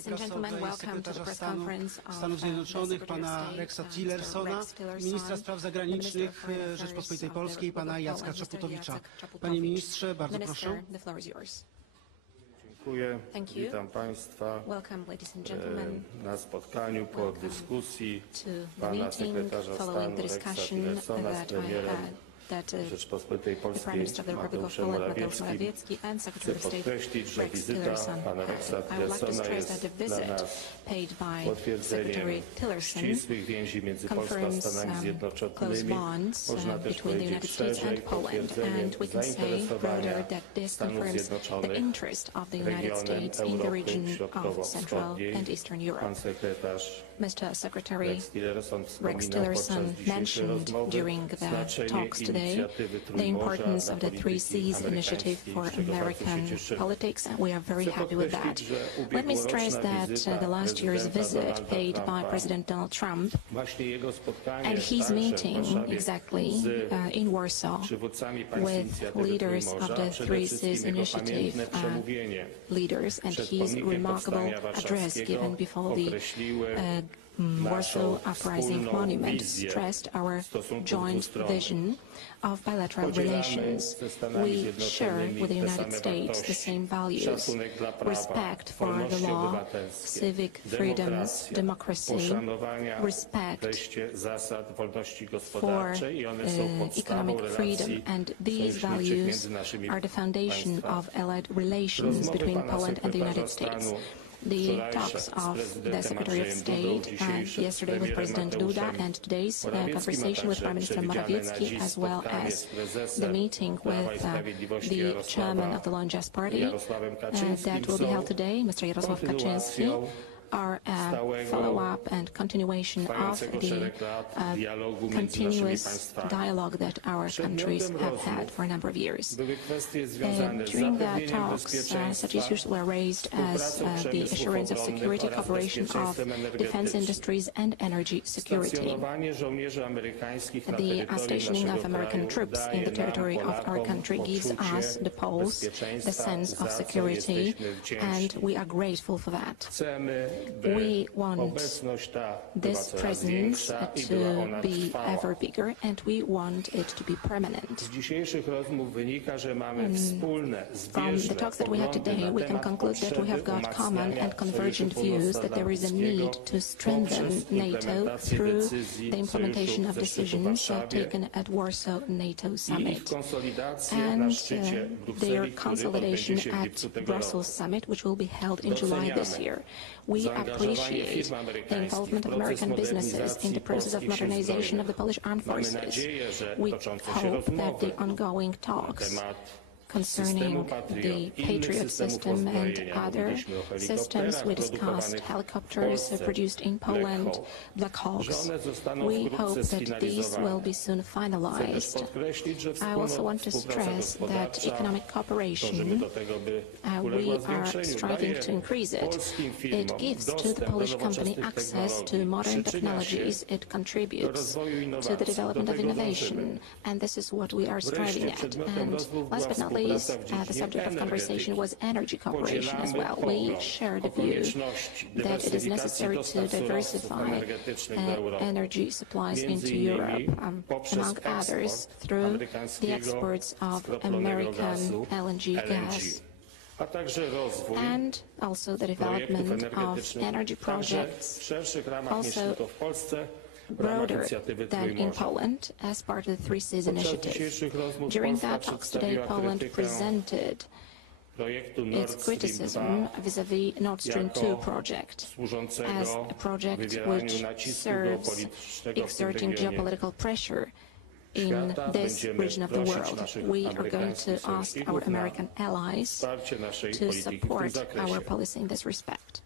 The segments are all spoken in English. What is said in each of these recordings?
Sekretarza Stanu Stanów Zjednoczonych, pana Rexa Tillersona, ministra spraw zagranicznych Rzeczpospolitej Polskiej, pana Jacka Czaputowicza. Panie ministrze, bardzo proszę. Dziękuję. Witam Państwa na spotkaniu po dyskusji pana sekretarza stanu Rexa Tillersona z premierem Rzeczpospolitej Polskiej Mateuszem Morawieckim. Chcę podkreślić, że wizyta pana Rexa Tillersona jest dla nas potwierdzeniem ścisłych więzi między Polską a Stanami Zjednoczonymi. Można też powiedzieć szerzej potwierdzeniem zainteresowania Stanów Zjednoczonych regionem Europy Środkowo-Wschodniej. Pan sekretarz Rex Tillerson mentioned during the talks today the importance of the Three Seas initiative for American politics, and we are very happy with that. Let me stress that the last year's visit paid by President Donald Trump and his meeting exactly in Warsaw with leaders of the Three Seas initiative leaders, and his remarkable address given before the Warsaw Uprising Monument stressed our joint vision of bilateral relations. We share with the United States the same values: respect for the law, civic freedoms, democracy, respect for economic freedom, and these values are the foundation of allied relations between Poland and the United States. The talks of the Secretary of State yesterday with President Duda and today's conversation with Prime Minister Morawiecki, as well as the meeting with the chairman of the Law and Just Party that will be held today, Mr. Jarosław Kaczyński, are a follow-up and continuation of the continuous dialogue that our countries have had for a number of years. During the talks, such issues were raised as the assurance of security, cooperation of defense industries, and energy security. The stationing of American troops in the territory of our country gives us, the Poles, the sense of security, and we are grateful for that. We want this presence to be ever bigger, and we want it to be permanent. From the talks that we had today, we can conclude that we have got common and convergent views that there is a need to strengthen NATO through the implementation of decisions taken at Warsaw NATO Summit and their consolidation at Brussels Summit, which will be held in July this year. We appreciate the involvement of American businesses in the process of modernization of the Polish armed forces. We hope that the ongoing talks concerning the Patriot system and other systems. We discussed helicopters produced in Poland, Black Hawks. We hope that these will be soon finalized. I also want to stress that economic cooperation, we are striving to increase it. It gives to the Polish company access to modern technologies. It contributes to the development of innovation, and this is what we are striving at. And last but not least, the subject of conversation was energy cooperation as well. We share the view that it is necessary to diversify energy supplies into Europe, among others, through the exports of American LNG gas, and also the development of energy projects, also broader than in Poland as part of the Three Seas initiative. During that talks today, Poland presented its criticism vis-à-vis Nord Stream 2 project as a project which serves exerting geopolitical pressure in this region of the world. We are going to ask our American allies to support our policy in this respect.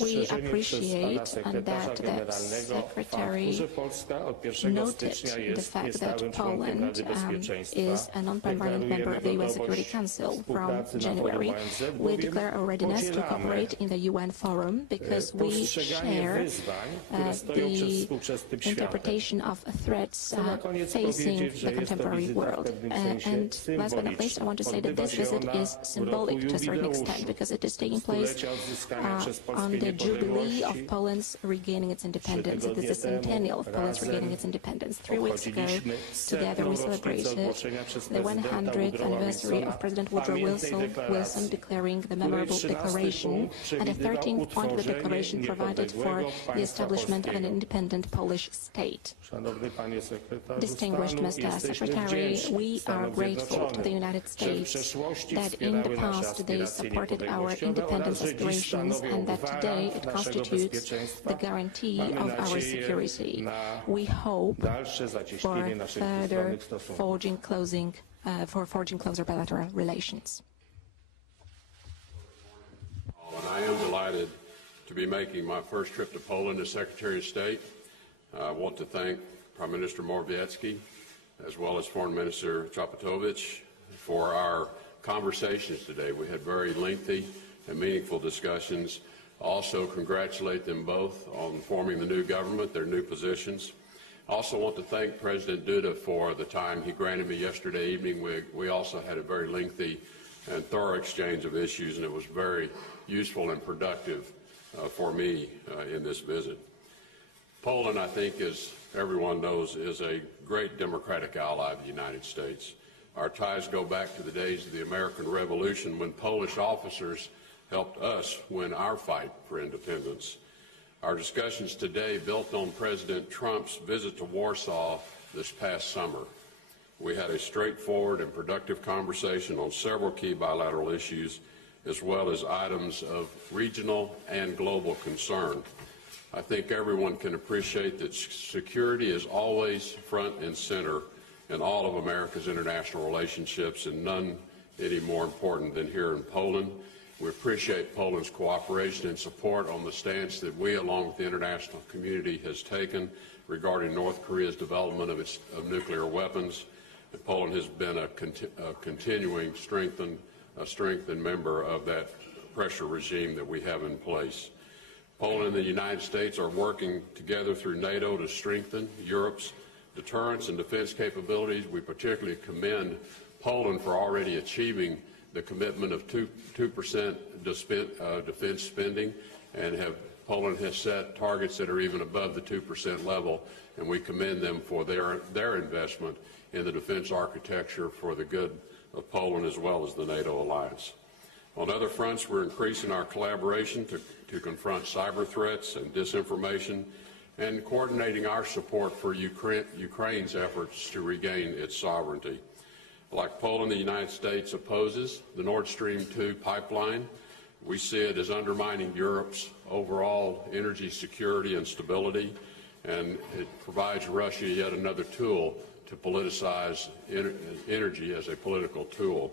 We appreciate that the Secretary noted the fact that Poland is a non-permanent member of the UN Security Council from January. We declare our readiness to cooperate in the UN forum because we share the interpretation of threats facing the contemporary world. And last but not least, I want to say that this visit is symbolic to a certain extent because it is taking place on the Jubilee of Poland's regaining its independence. It is the centennial of Poland's regaining its independence. 3 weeks ago, together we celebrated the 100th anniversary of President Woodrow Wilson declaring the memorable declaration, and the 13th point of the declaration provided for the establishment of an independent Polish state. Distinguished Mr. Secretary, we are grateful to the United States that in the past they supported our independence aspirations and that today it constitutes the guarantee of our security. We hope for further forging closer bilateral relations. And I am delighted to be making my first trip to Poland as Secretary of State. I want to thank Prime Minister Morawiecki as well as Foreign Minister Czaputowicz for our conversations today. We had very lengthy and meaningful discussions. Also congratulate them both on forming the new government, their new positions. I also want to thank President Duda for the time he granted me yesterday evening. We also had a very lengthy and thorough exchange of issues, and it was very useful and productive for me in this visit. Poland, I think, as everyone knows, is a great democratic ally of the United States. Our ties go back to the days of the American Revolution when Polish officers helped us win our fight for independence. Our discussions today built on President Trump's visit to Warsaw this past summer. We had a straightforward and productive conversation on several key bilateral issues, as well as items of regional and global concern. I think everyone can appreciate that security is always front and center in all of America's international relationships, and none any more important than here in Poland. We appreciate Poland's cooperation and support on the stance that we, along with the international community, has taken regarding North Korea's development of nuclear weapons. And Poland has been a continuing strengthened member of that pressure regime that we have in place. Poland and the United States are working together through NATO to strengthen Europe's deterrence and defense capabilities. We particularly commend Poland for already achieving the commitment of 2% defense spending, and Poland has set targets that are even above the 2% level, and we commend them for their investment in the defense architecture for the good of Poland as well as the NATO alliance. On other fronts, we're increasing our collaboration to confront cyber threats and disinformation, and coordinating our support for Ukraine's efforts to regain its sovereignty. Like Poland, the United States opposes the Nord Stream 2 pipeline. We see it as undermining Europe's overall energy security and stability, and it provides Russia yet another tool to politicize energy as a political tool.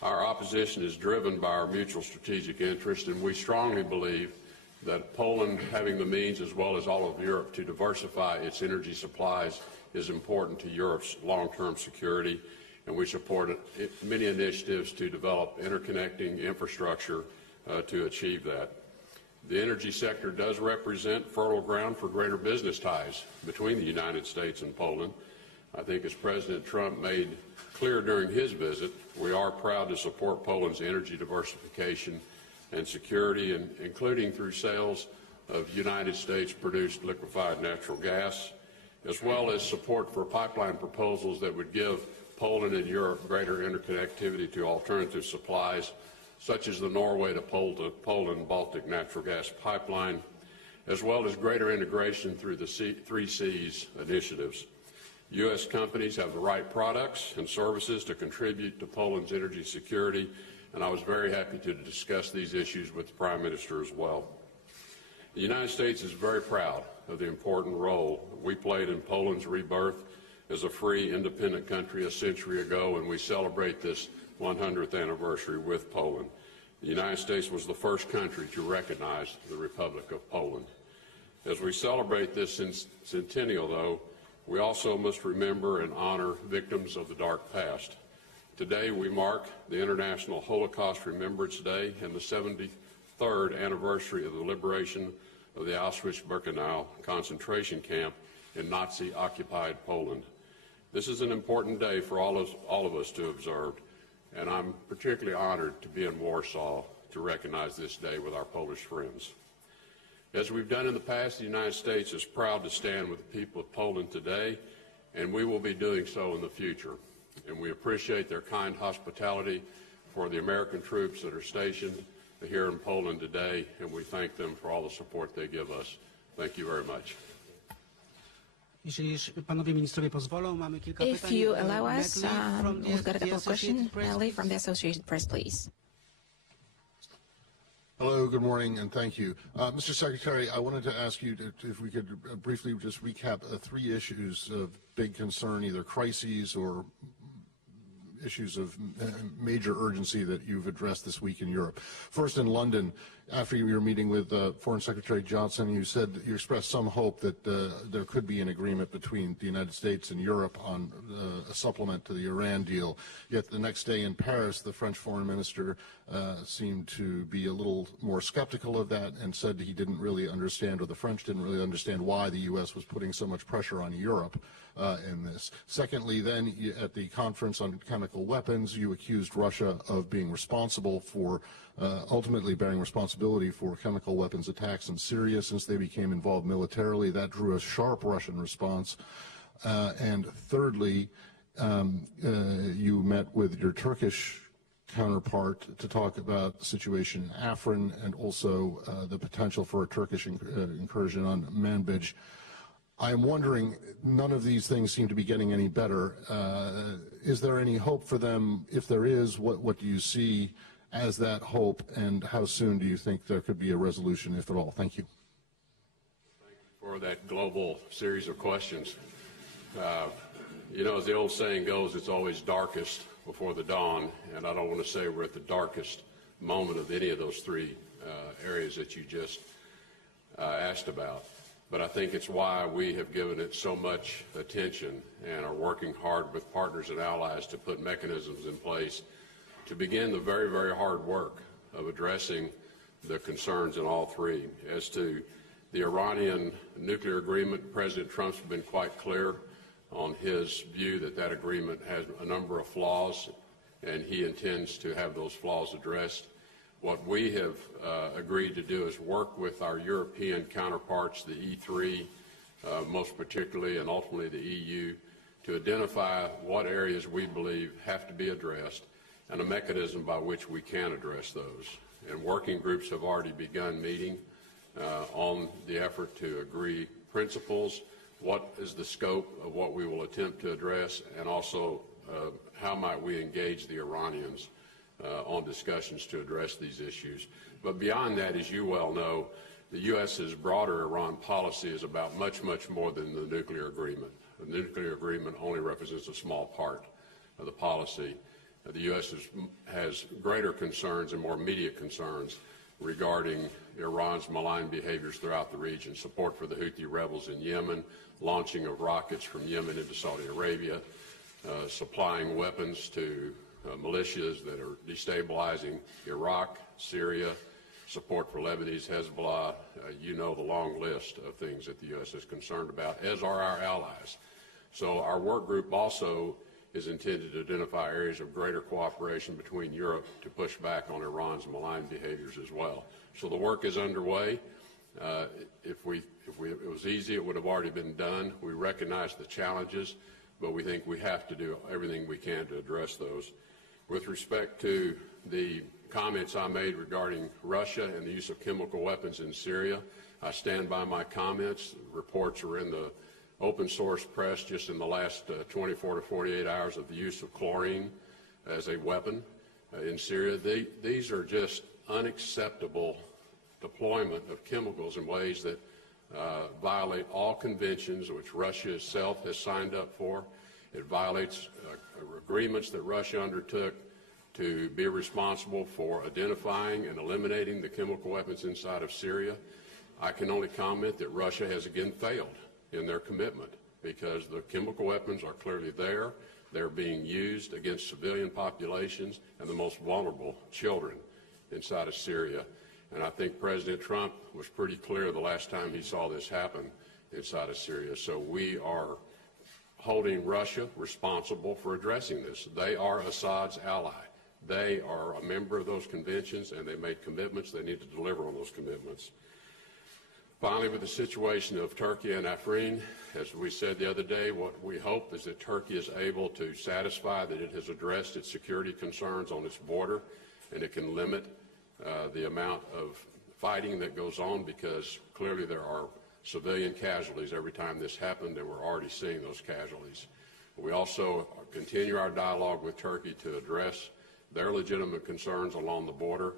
Our opposition is driven by our mutual strategic interest, and we strongly believe that Poland having the means, as well as all of Europe, to diversify its energy supplies is important to Europe's long-term security, and we support many initiatives to develop interconnecting infrastructure to achieve that. The energy sector does represent fertile ground for greater business ties between the United States and Poland. I think as President Trump made clear during his visit, we are proud to support Poland's energy diversification and security, including through sales of United States-produced liquefied natural gas, as well as support for pipeline proposals that would give Poland and Europe greater interconnectivity to alternative supplies, such as the Norway to Poland Baltic natural gas pipeline, as well as greater integration through the Three Seas initiatives. U.S. companies have the right products and services to contribute to Poland's energy security, and I was very happy to discuss these issues with the Prime Minister as well. The United States is very proud of the important role we played in Poland's rebirth as a free, independent country a century ago, and we celebrate this 100th anniversary with Poland. The United States was the first country to recognize the Republic of Poland. As we celebrate this centennial, though, we also must remember and honor victims of the dark past. Today we mark the International Holocaust Remembrance Day and the 73rd anniversary of the liberation of the Auschwitz-Birkenau concentration camp in Nazi-occupied Poland. This is an important day for all of us to observe, and I'm particularly honored to be in Warsaw to recognize this day with our Polish friends. As we've done in the past, the United States is proud to stand with the people of Poland today, and we will be doing so in the future. And we appreciate their kind hospitality for the American troops that are stationed here in Poland today, and we thank them for all the support they give us. Thank you very much. Jeśli panowie ministrowie pozwolą, mamy kilka If pytań. you allow us, Megley from we've got a couple of questions. Associated Press. Ellie from the Associated Press, please. Hello, good morning, and thank you. Mr. Secretary, I wanted to ask you if we could briefly just recap 3 issues of big concern, either crises or issues of major urgency that you've addressed this week in Europe. First, in London, after your meeting with Foreign Secretary Johnson, you said you expressed some hope that there could be an agreement between the United States and Europe on a supplement to the Iran deal. Yet the next day in Paris, the French foreign minister seemed to be a little more skeptical of that and said he didn't really understand, or the French didn't really understand, why the U.S. was putting so much pressure on Europe in this. Secondly, then, at the conference on chemical weapons, you accused Russia of being responsible for, ultimately bearing responsibility for chemical weapons attacks in Syria since they became involved militarily. That drew a sharp Russian response. And thirdly, you met with your Turkish counterpart to talk about the situation in Afrin and also the potential for a Turkish incursion on Manbij. I'm wondering, none of these things seem to be getting any better. Is there any hope for them? If there is, what do you see as that hope, and how soon do you think there could be a resolution, if at all? Thank you. Thank you for that global series of questions. You know, as the old saying goes, it's always darkest before the dawn, and I don't want to say we're at the darkest moment of any of those 3 areas that you just asked about. But I think it's why we have given it so much attention and are working hard with partners and allies to put mechanisms in place to begin the very, very hard work of addressing the concerns in all 3. As to the Iranian nuclear agreement, President Trump's been quite clear on his view that that agreement has a number of flaws, and he intends to have those flaws addressed. What we have agreed to do is work with our European counterparts, the E3, most particularly, and ultimately the EU, to identify what areas we believe have to be addressed and a mechanism by which we can address those. And working groups have already begun meeting on the effort to agree principles, what is the scope of what we will attempt to address, and also how might we engage the Iranians on discussions to address these issues. But beyond that, as you well know, the U.S.'s broader Iran policy is about much, much more than the nuclear agreement. The nuclear agreement only represents a small part of the policy. The U.S. has greater concerns and more immediate concerns regarding Iran's malign behaviors throughout the region, support for the Houthi rebels in Yemen, launching of rockets from Yemen into Saudi Arabia, supplying weapons to militias that are destabilizing Iraq, Syria, support for Lebanese Hezbollah. You know the long list of things that the U.S. is concerned about, as are our allies. So our work group also is intended to identify areas of greater cooperation between Europe to push back on Iran's malign behaviors as well. So the work is underway. If it was easy, it would have already been done. We recognize the challenges, but we think we have to do everything we can to address those. With respect to the comments I made regarding Russia and the use of chemical weapons in Syria, I stand by my comments. Reports are in the open source press just in the last 24 to 48 hours of the use of chlorine as a weapon in Syria. These are just unacceptable deployment of chemicals in ways that violate all conventions which Russia itself has signed up for. It violates agreements that Russia undertook to be responsible for identifying and eliminating the chemical weapons inside of Syria. I can only comment that Russia has again failed in their commitment because the chemical weapons are clearly there. They're being used against civilian populations and the most vulnerable children inside of Syria. And I think President Trump was pretty clear the last time he saw this happen inside of Syria. So we are holding Russia responsible for addressing this. They are Assad's ally. They are a member of those conventions, and they made commitments. They need to deliver on those commitments. Finally, with the situation of Turkey and Afrin, as we said the other day, what we hope is that Turkey is able to satisfy that it has addressed its security concerns on its border, and it can limit the amount of fighting that goes on, because clearly there are civilian casualties every time this happened, and we're already seeing those casualties. We also continue our dialogue with Turkey to address their legitimate concerns along the border.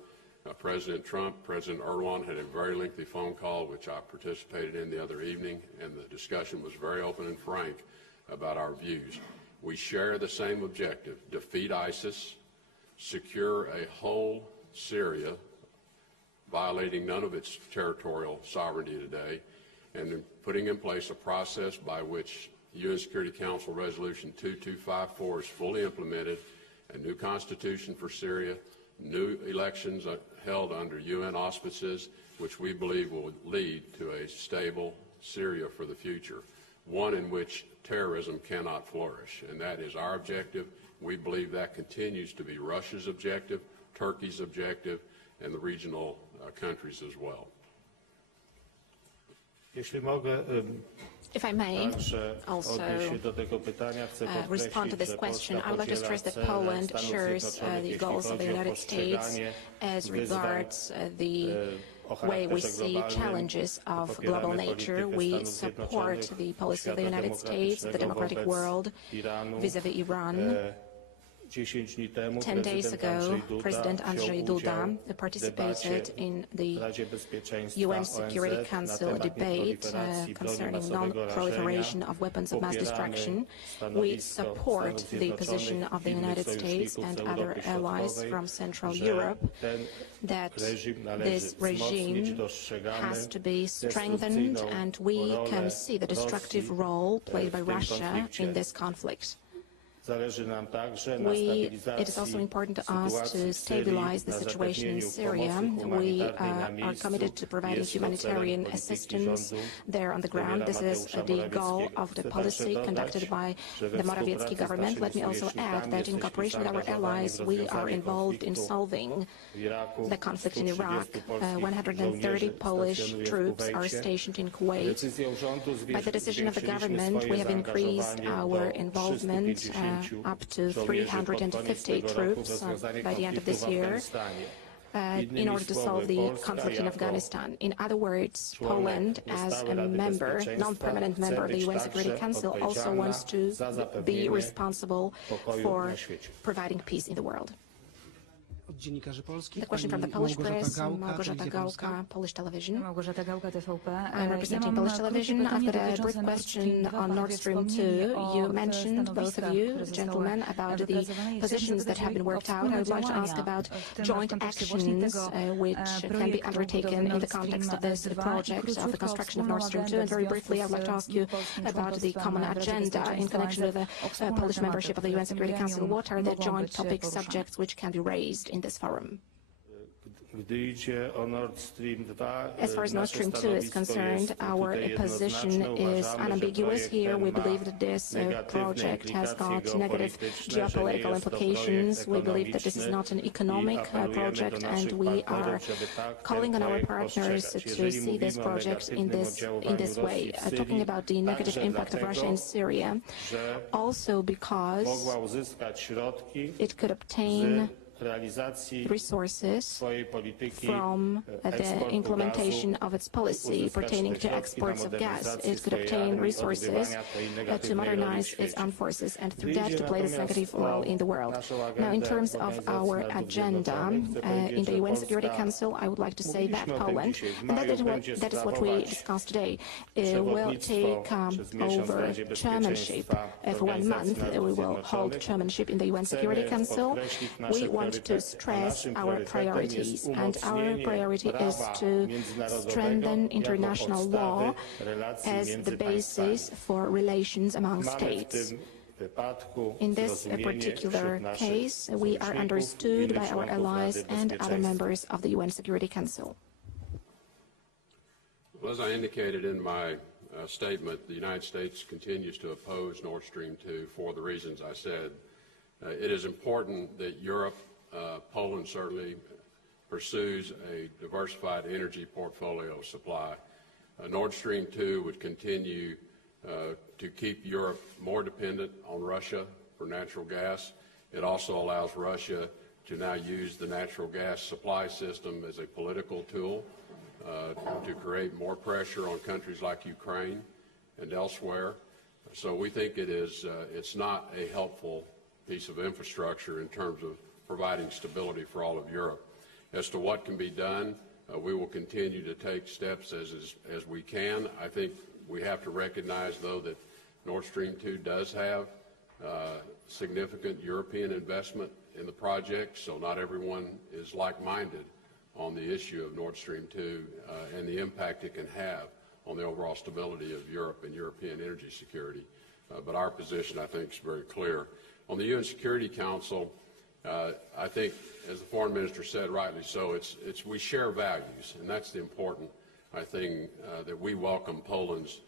President Trump, President Erdogan had a very lengthy phone call, which I participated in the other evening, and the discussion was very open and frank about our views. We share the same objective: defeat ISIS, secure a whole Syria, violating none of its territorial sovereignty today, and putting in place a process by which UN Security Council Resolution 2254 is fully implemented, a new constitution for Syria, new elections held under UN auspices, which we believe will lead to a stable Syria for the future, one in which terrorism cannot flourish. And that is our objective. We believe that continues to be Russia's objective, Turkey's objective, and the regional countries as well. If I may also respond to this question, I would like to stress that Poland shares the goals of the United States as regards the way we see challenges of global nature. We support the policy of the United States, the democratic world, vis-à-vis Iran. 10 days ago, President Andrzej Duda participated in the UN Security Council debate concerning non-proliferation of weapons of mass destruction. We support the position of the United States and other allies from Central Europe that this regime has to be strengthened, and we can see the destructive role played by Russia in this conflict. It is also important to us to stabilize the situation in Syria. We are committed to providing humanitarian assistance there on the ground. This is the goal of the policy conducted by the Morawiecki government. Let me also add that in cooperation with our allies, we are involved in solving the conflict in Iraq. 130 Polish troops are stationed in Kuwait. By the decision of the government, we have increased our involvement up to 350 troops by the end of this year in order to solve the conflict in Afghanistan. In other words, Poland, as a member, non-permanent member of the UN Security Council, also wants to be responsible for providing peace in the world. The question from the Polish press, Małgorzata Gałka, Polish television. I'm representing Polish television. I've got a brief question on Nord Stream 2. You mentioned, both of you, gentlemen, about the positions that have been worked out. I would like to ask about joint actions which can be undertaken in the context of this project of the construction of Nord Stream 2. And very briefly, I would like to ask you about the common agenda in connection with the Polish membership of the UN Security Council. What are the joint topic subjects which can be raised in this forum? As far as Nord Stream 2 is concerned, our position is unambiguous here. We believe that this project has got negative geopolitical implications. We believe that this is not an economic project, and we are calling on our partners to see this project in this way. Talking about the negative impact of Russia in Syria, also because it could obtain resources from the implementation of its policy pertaining to exports of gas. It could obtain resources to modernize its armed forces, and through that to play this negative role in the world. Now, in terms of our agenda in the UN Security Council, I would like to say that Poland, and that is what we discussed today, will take over chairmanship for 1 month. We will hold chairmanship in the UN Security Council. We want to stress our priorities, and our priority is to strengthen international law as the basis for relations among states. In this particular case, we are understood by our allies and other members of the UN Security Council. Well, as I indicated in my statement, the United States continues to oppose Nord Stream 2 for the reasons I said. It is important that Europe Poland certainly pursues a diversified energy portfolio supply. Nord Stream 2 would continue to keep Europe more dependent on Russia for natural gas. It also allows Russia to now use the natural gas supply system as a political tool to create more pressure on countries like Ukraine and elsewhere. So we think it's not a helpful piece of infrastructure in terms of providing stability for all of Europe. As to what can be done, we will continue to take steps as we can. I think we have to recognize, though, that Nord Stream 2 does have significant European investment in the project, so not everyone is like-minded on the issue of Nord Stream 2 and the impact it can have on the overall stability of Europe and European energy security. But our position, I think, is very clear. On the UN Security Council, I think, as the Foreign Minister said, rightly so, we share values, and that's the important, I think, that we welcome Poland's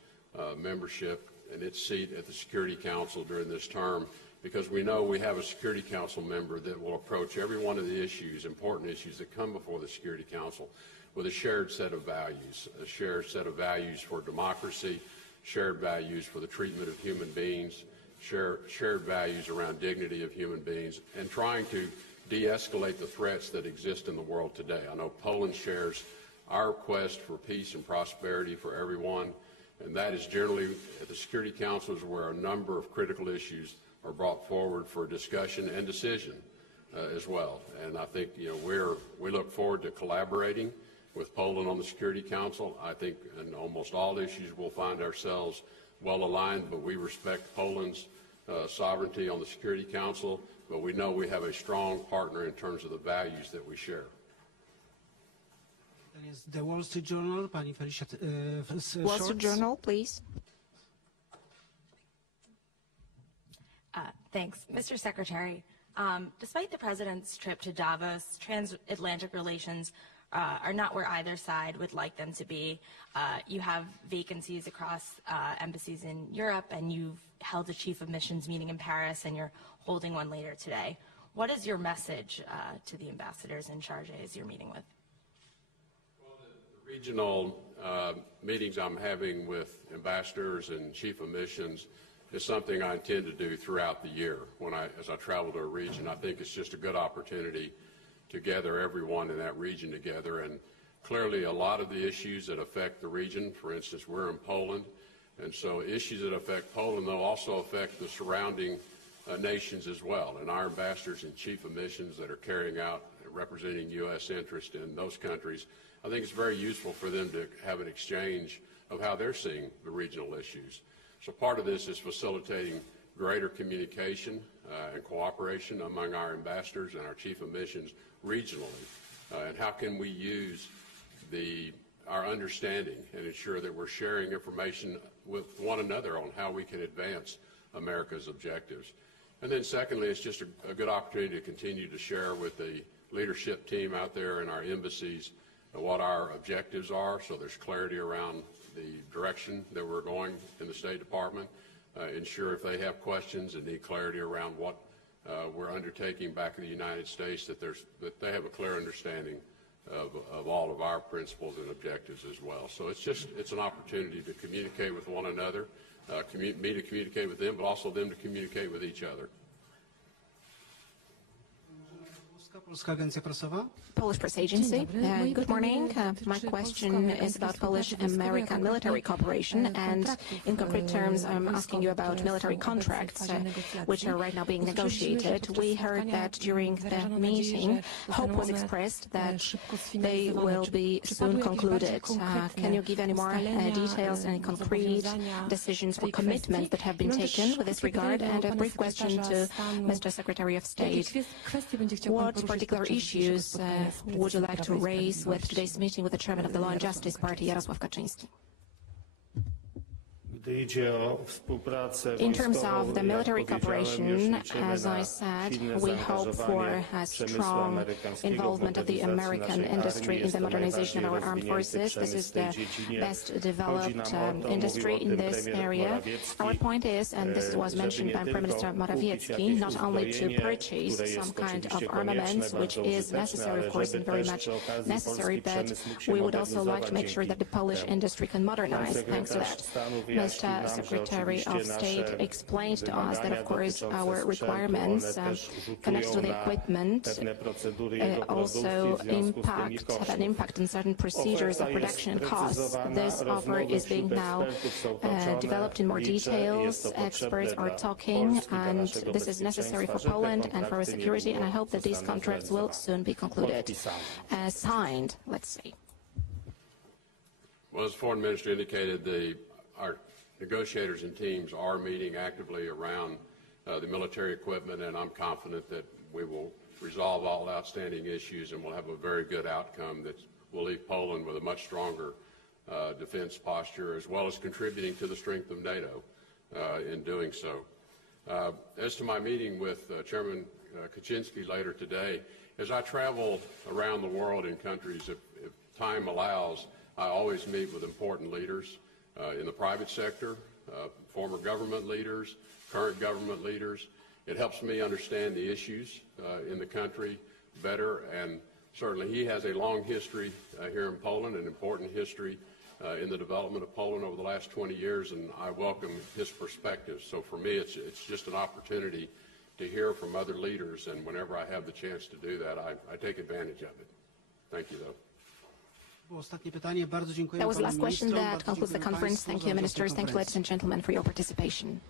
membership and its seat at the Security Council during this term, because we know we have a Security Council member that will approach every one of the issues, important issues that come before the Security Council with a shared set of values, a shared set of values for democracy, shared values for the treatment of human beings, shared values around dignity of human beings, and trying to de-escalate the threats that exist in the world today. I know Poland shares our quest for peace and prosperity for everyone, and that is generally at the Security Councils where a number of critical issues are brought forward for discussion and decision as well. And I think we look forward to collaborating with Poland on the Security Council. I think in almost all issues we'll find ourselves well aligned, but we respect Poland's sovereignty on the Security Council, but we know we have a strong partner in terms of the values that we share. That is the Wall Street Journal, Pani Felicia Wall Street Journal, please. Thanks. Mr. Secretary, despite the President's trip to Davos, transatlantic relations are not where either side would like them to be. You have vacancies across embassies in Europe, and you've held a chief of missions meeting in Paris, and you're holding one later today. What is your message to the ambassadors in Sharjah you're meeting with? Well, the regional meetings I'm having with ambassadors and chief of missions is something I intend to do throughout the year as I travel to a region. I think it's just a good opportunity to gather everyone in that region together. And clearly a lot of the issues that affect the region, for instance, we're in Poland, and so issues that affect Poland, though, also affect the surrounding nations as well. And our ambassadors and chief of missions that are carrying out, representing U.S. interest in those countries, I think it's very useful for them to have an exchange of how they're seeing the regional issues. So part of this is facilitating greater communication and cooperation among our ambassadors and our chief of missions regionally, and how can we use our understanding and ensure that we're sharing information with one another on how we can advance America's objectives. And then secondly, it's just a good opportunity to continue to share with the leadership team out there in our embassies what our objectives are, so there's clarity around the direction that we're going in the State Department. Ensure if they have questions and need clarity around what we're undertaking back in the United States, that they have a clear understanding of all of our principles and objectives as well. So it's an opportunity to communicate with one another, me to communicate with them, but also them to communicate with each other. Polish Press Agency. Good morning. My question is about Polish-American military cooperation, and in concrete terms, I'm asking you about military contracts, which are right now being negotiated. We heard that during the meeting, hope was expressed that they will be soon concluded. Can you give any more details, any concrete decisions or commitments that have been taken with this regard? And a brief question to Mr. Secretary of State. What particular issues would you like to raise with today's meeting with the chairman of the Law and Justice Party, Jarosław Kaczyński? In terms of the military cooperation, as I said, we hope for a strong involvement of the American industry in the modernization of our armed forces. This is the best developed industry in this area. Our point is, and this was mentioned by Prime Minister Morawiecki, not only to purchase some kind of armaments, which is necessary, of course, and very much necessary, but we would also like to make sure that the Polish industry can modernize thanks to that. Mr. Secretary of State explained to us that, of course, our requirements connected to the equipment also have an impact on certain procedures of production and costs. This offer is being now developed in more details. Experts are talking, and this is necessary for Poland and for our security, and I hope that these contracts will soon be concluded, signed, let's say. Well, as the Foreign Minister indicated, our negotiators and teams are meeting actively around the military equipment, and I'm confident that we will resolve all outstanding issues and we'll have a very good outcome that will leave Poland with a much stronger defense posture, as well as contributing to the strength of NATO in doing so. As to my meeting with Chairman Kaczynski later today, as I travel around the world in countries, if time allows, I always meet with important leaders in the private sector, former government leaders, current government leaders. It helps me understand the issues in the country better, and certainly he has a long history here in Poland, an important history in the development of Poland over the last 20 years, and I welcome his perspective. So for me, it's just an opportunity to hear from other leaders, and whenever I have the chance to do that, I take advantage of it. Thank you, though. That was the last question that concludes the conference. Thank you, ministers. Thank you, ladies and gentlemen, for your participation.